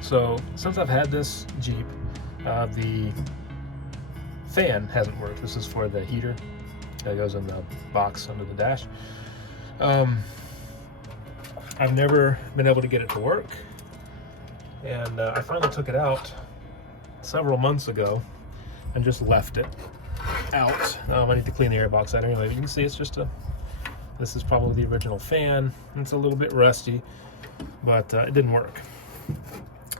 So since I've had this Jeep, the fan hasn't worked. This is for the heater that goes in the box under the dash. I've never been able to get it to work, and I finally took it out several months ago and just left it out. I need to clean the air box out anyway. You can see it's just this is probably the original fan. It's a little bit rusty, but it didn't work.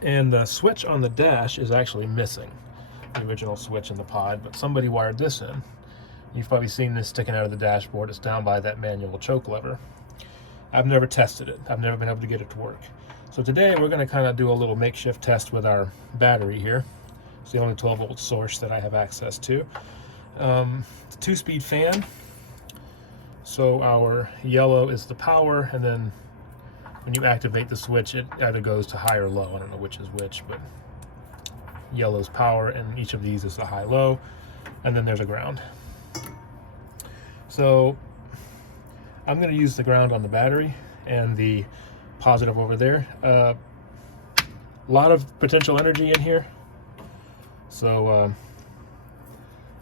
And the switch on the dash is actually missing, the original switch in the pod, but somebody wired this in. You've probably seen this sticking out of the dashboard. It's down by that manual choke lever. I've never tested it. I've never been able to get it to work. So today we're going to kind of do a little makeshift test with our battery here. It's the only 12-volt source that I have access to. It's a 2-speed fan. So our yellow is the power, and then when you activate the switch, it either goes to high or low. I don't know which is which, but yellow's power, and each of these is the high-low, and then there's a ground. So I'm going to use the ground on the battery and the positive over there. A lot of potential energy in here. So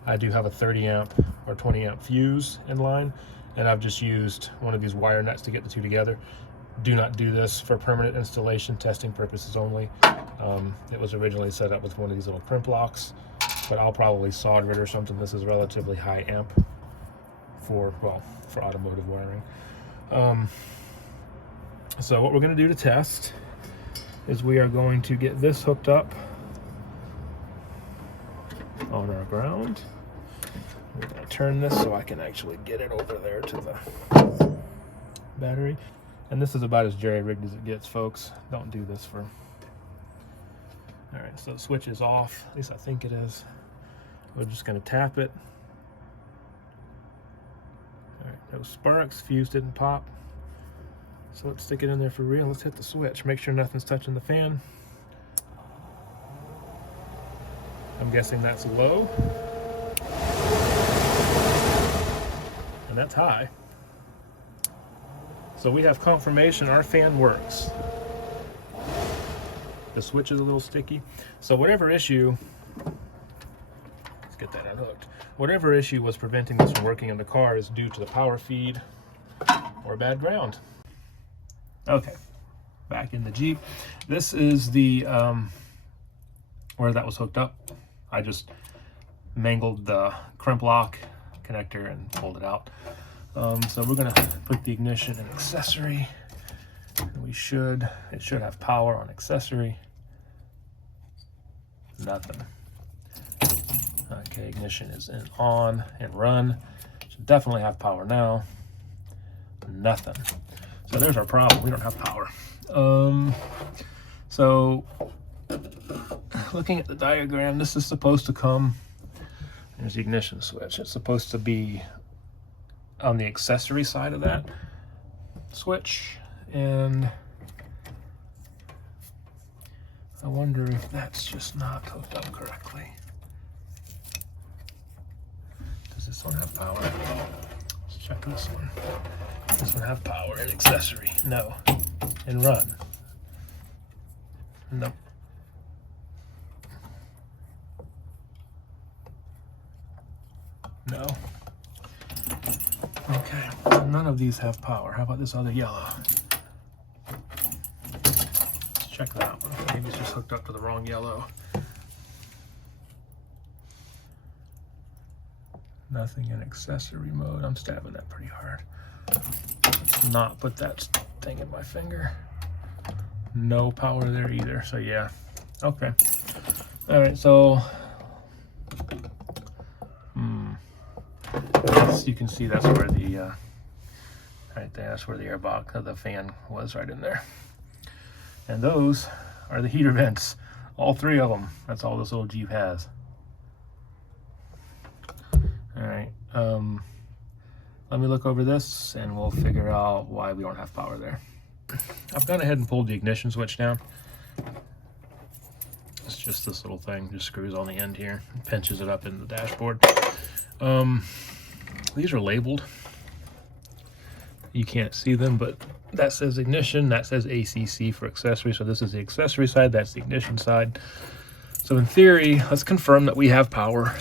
I do have a 30 amp or 20 amp fuse in line, and I've just used one of these wire nuts to get the two together. Do not do this for permanent installation, testing purposes only. It was originally set up with one of these little crimp locks, but I'll probably solder it or something. This is relatively high amp for automotive wiring. So what we're going to do to test is we are going to get this hooked up on our ground. We're going to turn this so I can actually get it over there to the battery. And this is about as jerry-rigged as it gets, folks. Don't do this for... All right, so the switch is off. At least I think it is. We're just going to tap it. All right, no sparks. Fuse didn't pop. So let's stick it in there for real. Let's hit the switch. Make sure nothing's touching the fan. I'm guessing that's low. And that's high. So we have confirmation our fan works. The switch is a little sticky. So whatever issue, let's get that unhooked. Whatever issue was preventing this from working in the car is due to the power feed or bad ground. Okay, back in the Jeep. This is the, where that was hooked up. I just mangled the crimp lock connector and pulled it out. So we're gonna put the ignition in accessory. And it should have power on accessory. Nothing. Okay, ignition is in on and run. Should definitely have power now. Nothing. So there's our problem. We don't have power. So looking at the diagram, this is supposed to come. There's the ignition switch. It's supposed to be on the accessory side of that switch, and I wonder if that's just not hooked up correctly. Does this one have power? Let's check this one. Does this one have power and accessory? No. And run? Nope. No. Okay, none of these have power. How about this other yellow? Let's check that one. Maybe it's just hooked up to the wrong yellow. Nothing in accessory mode. I'm stabbing that pretty hard. Let's not put that thing in my finger. No power there either, so yeah. Okay. All right, so you can see that's where the right there, that's where the air box of the fan was, right in there. And those are the heater vents, all three of them. That's all this little Jeep has. All right, let me look over this and we'll figure out why we don't have power there. I've gone ahead and pulled the ignition switch down. It's just this little thing, just screws on the end here, pinches it up in the dashboard. These are labeled. You can't see them, but that says ignition, that says ACC for accessory. So this is the accessory side, that's the ignition side. So in theory, let's confirm that we have power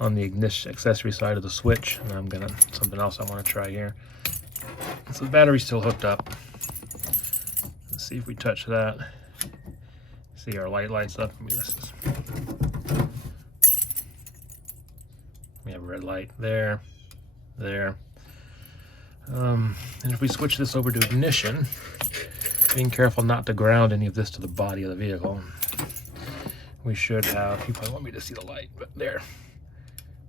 on the ignition accessory side of the switch. And I'm gonna, something else I wanna try here. So the battery's still hooked up. Let's see if we touch that. See our light lights up. I mean, this is, we have a red light there, there. And if we switch this over to ignition, being careful not to ground any of this to the body of the vehicle, we should have, you probably want me to see the light, but there.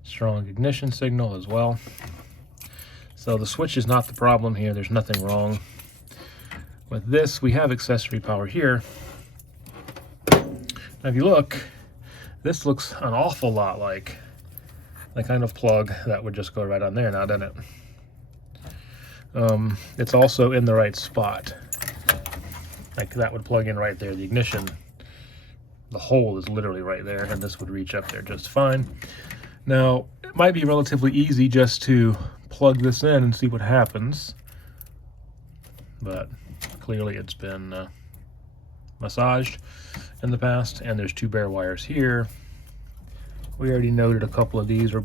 Strong ignition signal as well. So the switch is not the problem here. There's nothing wrong. With this, we have accessory power here. Now if you look, this looks an awful lot like the kind of plug that would just go right on there now, doesn't it? It's also in the right spot. Like that would plug in right there. The ignition, the hole is literally right there, and this would reach up there just fine. Now, it might be relatively easy just to plug this in and see what happens, but clearly it's been massaged in the past, and there's 2 bare wires here. We already noted a couple of these are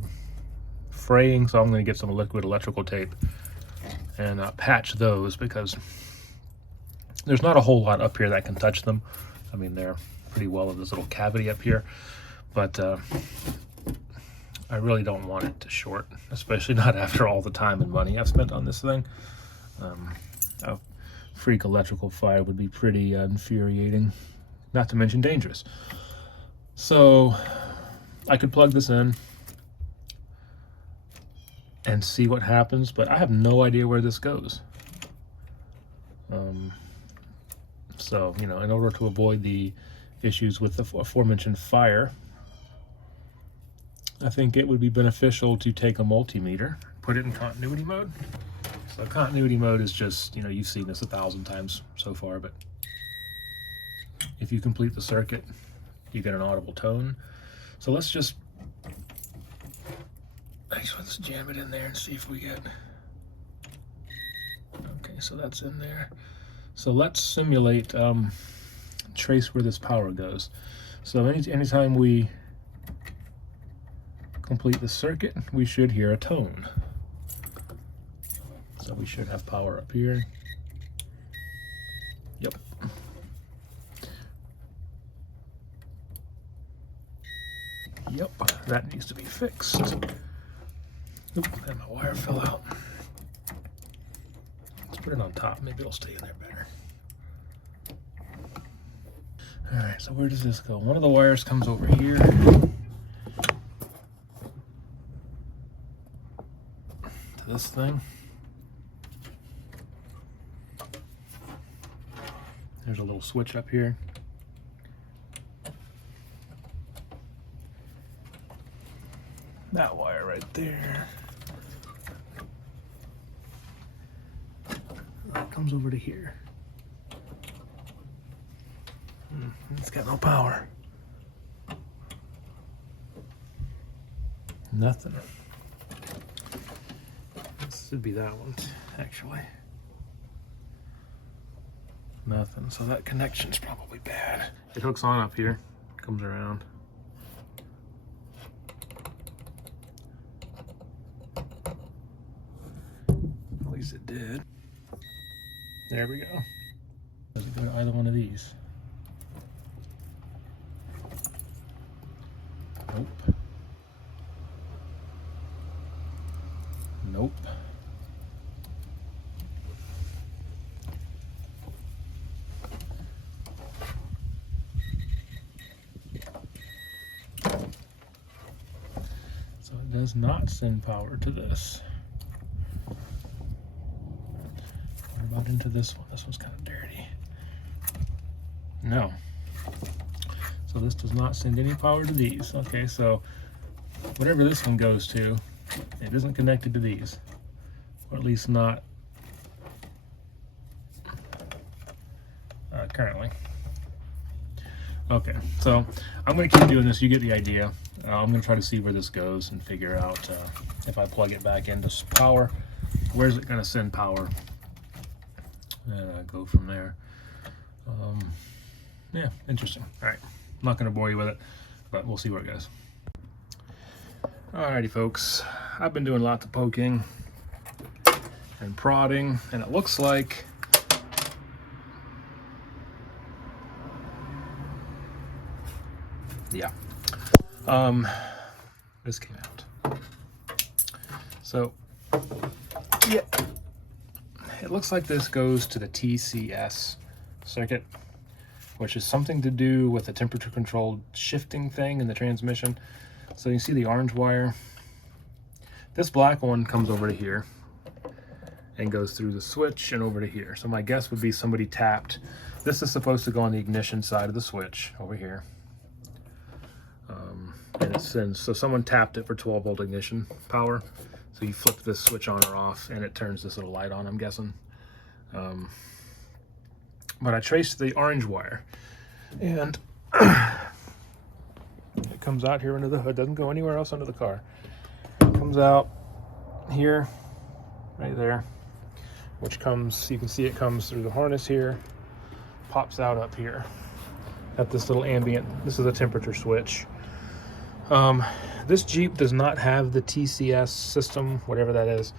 fraying, so I'm going to get some liquid electrical tape and patch those, because there's not a whole lot up here that can touch them. I mean, they're pretty well in this little cavity up here, but I really don't want it to short, especially not after all the time and money I've spent on this thing. A freak electrical fire would be pretty infuriating, not to mention dangerous. So I could plug this in and see what happens, but I have no idea where this goes. So, you know, in order to avoid the issues with the aforementioned fire, I think it would be beneficial to take a multimeter, put it in continuity mode. So continuity mode is just, you know, you've seen this 1,000 times so far, but if you complete the circuit, you get an audible tone. So let's just, actually let's jam it in there and see if we get, okay, so that's in there. So let's simulate, trace where this power goes. So anytime we complete the circuit, we should hear a tone. So we should have power up here. Yep. Yep, that needs to be fixed. Oop, and my wire fell out. Let's put it on top, maybe it'll stay in there better. All right, so where does this go? One of the wires comes over here. To this thing. There's a little switch up here. That wire right there. That comes over to here. It's got no power. Nothing. This should be that one, actually. Nothing. So that connection's probably bad. It hooks on up here, comes around. At least it did. There we go. Does it go to either one of these? Nope. Nope. So it does not send power to this. What about into this one? This one's kind of dirty. No. So this does not send any power to these. Okay, so whatever this one goes to, it isn't connected to these, or at least not currently. Okay, so I'm going to keep doing this. You get the idea. I'm going to try to see where this goes and figure out if I plug it back into power, where's it going to send power, and go from there. Yeah, interesting. All right, I'm not going to bore you with it, but we'll see where it goes. Alrighty, folks, I've been doing lots of poking and prodding, and it looks like this came out. So yeah, it looks like this goes to the TCS circuit, which is something to do with the temperature controlled shifting thing in the transmission. So you see the orange wire. This black one comes over to here and goes through the switch and over to here. So my guess would be somebody tapped. This is supposed to go on the ignition side of the switch over here. And it sends, so someone tapped it for 12 volt ignition power. So you flip this switch on or off and it turns this little light on, I'm guessing. But I traced the orange wire, and it comes out here under the hood, doesn't go anywhere else under the car. It comes out here, right there, which comes, you can see it comes through the harness here, pops out up here at this little ambient, this is a temperature switch. This Jeep does not have the TCS system, whatever that is.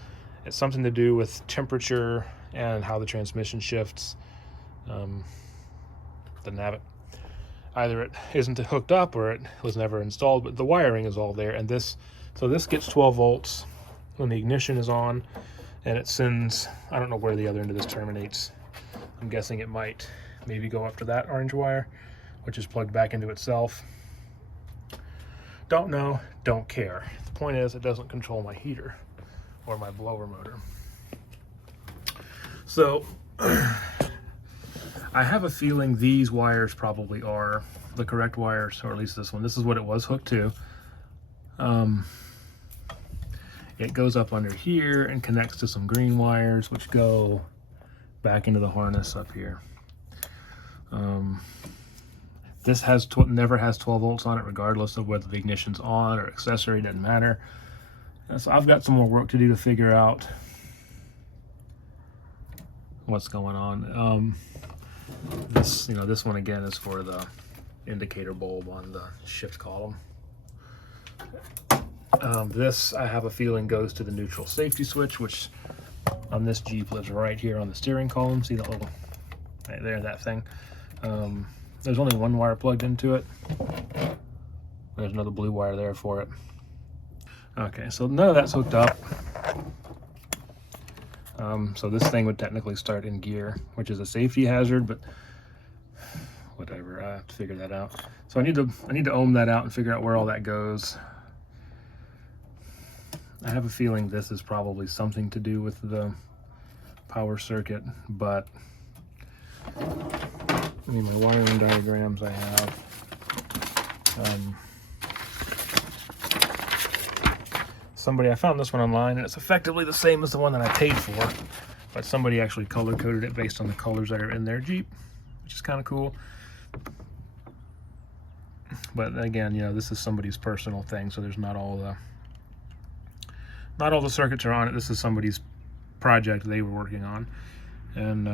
It's something to do with temperature and how the transmission shifts. Doesn't have it. Either it isn't hooked up or it was never installed, but the wiring is all there. And this, so this gets 12 volts when the ignition is on, and it sends, I don't know where the other end of this terminates. I'm guessing it might maybe go up to that orange wire, which is plugged back into itself. Don't know, don't care. The point is, it doesn't control my heater or my blower motor. So I have a feeling these wires probably are the correct wires, or at least this one. This is what it was hooked to. It goes up under here and connects to some green wires, which go back into the harness up here. This has never has 12 volts on it, regardless of whether the ignition's on or accessory, doesn't matter. So I've got some more work to do to figure out what's going on. This, this one again is for the indicator bulb on the shift column. This, I have a feeling, goes to the neutral safety switch, which on this Jeep lives right here on the steering column. See that little, right there, that thing. There's only one wire plugged into it. There's another blue wire there for it. Okay, so none of that's hooked up. So this thing would technically start in gear, which is a safety hazard, but whatever, I have to figure that out. So I need to ohm that out and figure out where all that goes. I have a feeling this is probably something to do with the power circuit, but I need my wiring diagrams I have. I found this one online, and it's effectively the same as the one that I paid for, but somebody actually color coded it based on the colors that are in their Jeep, which is kind of cool. But again, this is somebody's personal thing, so there's not all the circuits are on it. This is somebody's project they were working on, and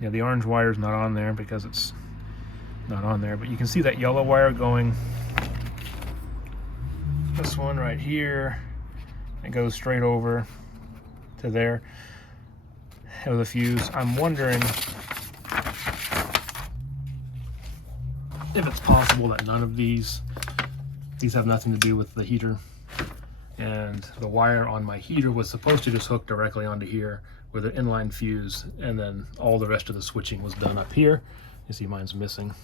the orange wire is not on there because it's not on there, but you can see that yellow wire going, this one right here. It goes straight over to there with a fuse. I'm wondering if it's possible that none of these have nothing to do with the heater, and the wire on my heater was supposed to just hook directly onto here with an inline fuse, and then all the rest of the switching was done up here. You see mine's missing.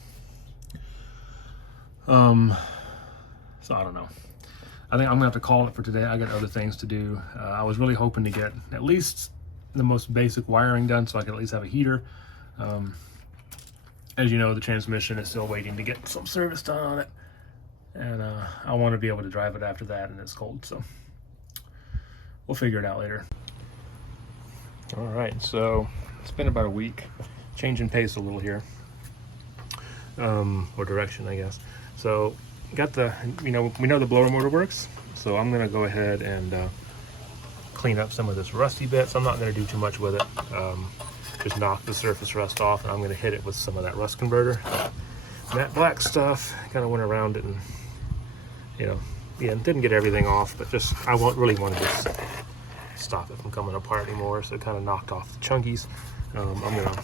So I don't know. I think I'm gonna have to call it for today. I got other things to do. I was really hoping to get at least the most basic wiring done so I could at least have a heater. As you know, the transmission is still waiting to get some service done on it, and I want to be able to drive it after that, and it's cold, so we'll figure it out later. All right, so it's been about a week, changing pace a little here, or direction, I guess. So got the, we know the blower motor works, so I'm gonna go ahead and clean up some of this rusty bits. I'm not going to do too much with it. Just knock the surface rust off, and I'm going to hit it with some of that rust converter. Matte black stuff, kind of went around it, and yeah, didn't get everything off, but just I really wanted to stop it from coming apart anymore, so it kind of knocked off the chunkies. I'm gonna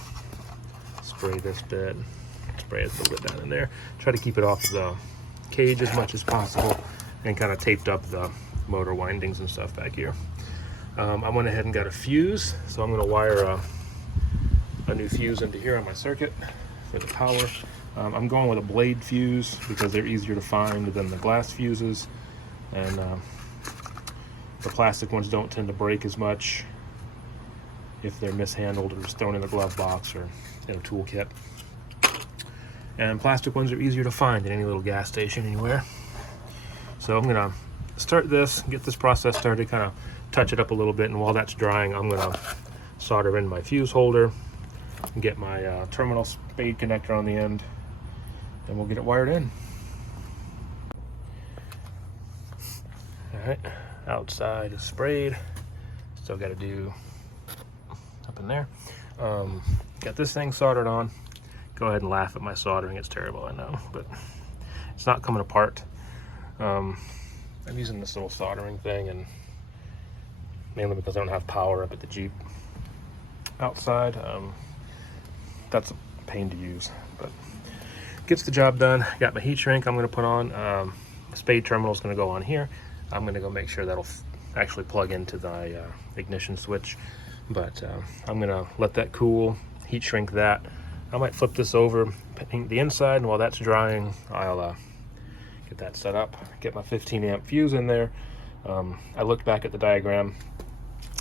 spray this bit, spray it a little bit down in there, try to keep it off the cage as much as possible, and kind of taped up the motor windings and stuff back here. I went ahead and got a fuse, so I'm gonna wire a new fuse into here on my circuit for the power. I'm going with a blade fuse because they're easier to find than the glass fuses, and the plastic ones don't tend to break as much if they're mishandled or just thrown in the glove box or in a tool kit. And plastic ones are easier to find at any little gas station anywhere. So I'm gonna start this, get this process started, kind of touch it up a little bit, and while that's drying, I'm gonna solder in my fuse holder and get my terminal spade connector on the end, and we'll get it wired in. All right, outside is sprayed. Still got to do up in there. Got this thing soldered on. Go ahead and laugh at my soldering. It's terrible, I know, but it's not coming apart. I'm using this little soldering thing, and mainly because I don't have power up at the Jeep outside. That's a pain to use, but gets the job done. Got my heat shrink I'm going to put on. The spade terminal is going to go on here. I'm going to go make sure that'll actually plug into the ignition switch, but I'm going to let that cool, heat shrink that. I might flip this over, paint the inside, and while that's drying, I'll get that set up, get my 15 amp fuse in there. I looked back at the diagram.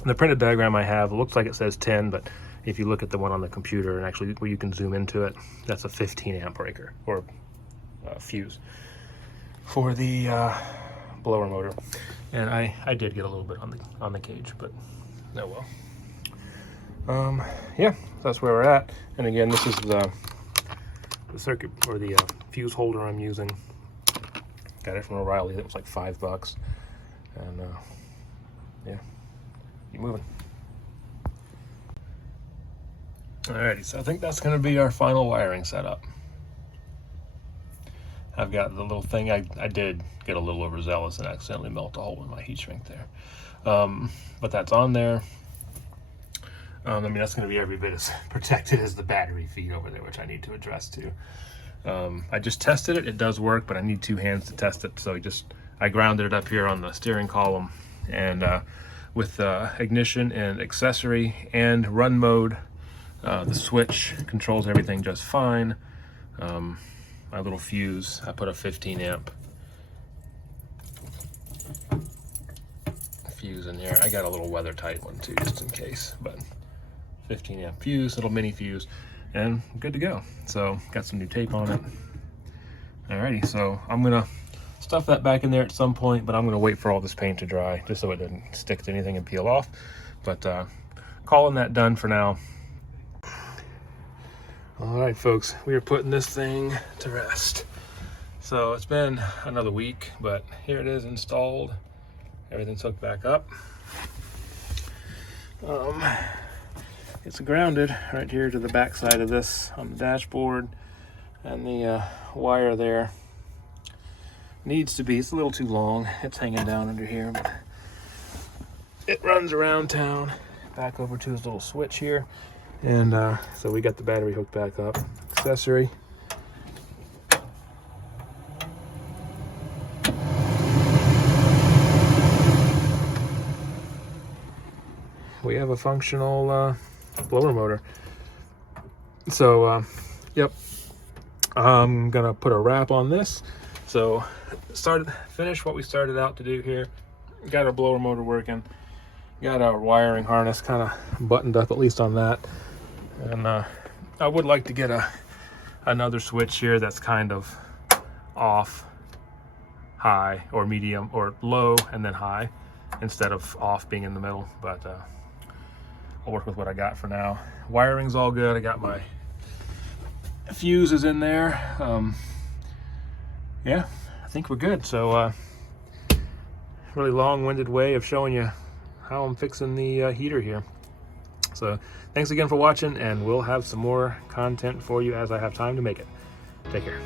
The printed diagram I have, it looks like it says 10, but if you look at the one on the computer and actually where you can zoom into it, that's a 15 amp breaker or fuse for the blower motor. And I did get a little bit on the cage, but oh well. Yeah, that's where we're at. And again, this is the circuit or the fuse holder I'm using. Got it from O'Reilly. It was like $5, and yeah, keep moving. Alrighty, so I think that's going to be our final wiring setup. I've got the little thing, I did get a little overzealous and accidentally melt a hole in my heat shrink there. But that's on there. I mean, that's going to be every bit as protected as the battery feed over there, which I need to address too. I just tested it. It does work, but I need 2 hands to test it. So I grounded it up here on the steering column, and with ignition and accessory and run mode, the switch controls everything just fine. My little fuse, I put a 15 amp fuse in here. I got a little weather tight one too, just in case, but 15 amp fuse, little mini fuse, and good to go. So got some new tape on it. Alrighty, so I'm gonna stuff that back in there at some point, but I'm gonna wait for all this paint to dry just so it doesn't stick to anything and peel off. But calling that done for now. All right, folks, we are putting this thing to rest. So it's been another week, but here it is installed. Everything's hooked back up. It's grounded right here to the back side of this on the dashboard, and the wire there needs to be, it's a little too long. It's hanging down under here, but it runs around town back over to his little switch here. And so we got the battery hooked back up. Accessory. We have a functional blower motor. So, yep. I'm gonna put a wrap on this. So, finish what we started out to do here. Got our blower motor working. Got our wiring harness kind of buttoned up, at least on that. And I would like to get another switch here that's kind of off, high, or medium, or low and then high, instead of off being in the middle. But I'll work with what I got for now. Wiring's all good. I got my fuses in there. Yeah, I think we're good. So really long-winded way of showing you how I'm fixing the heater here. So thanks again for watching, and we'll have some more content for you as I have time to make it. Take care.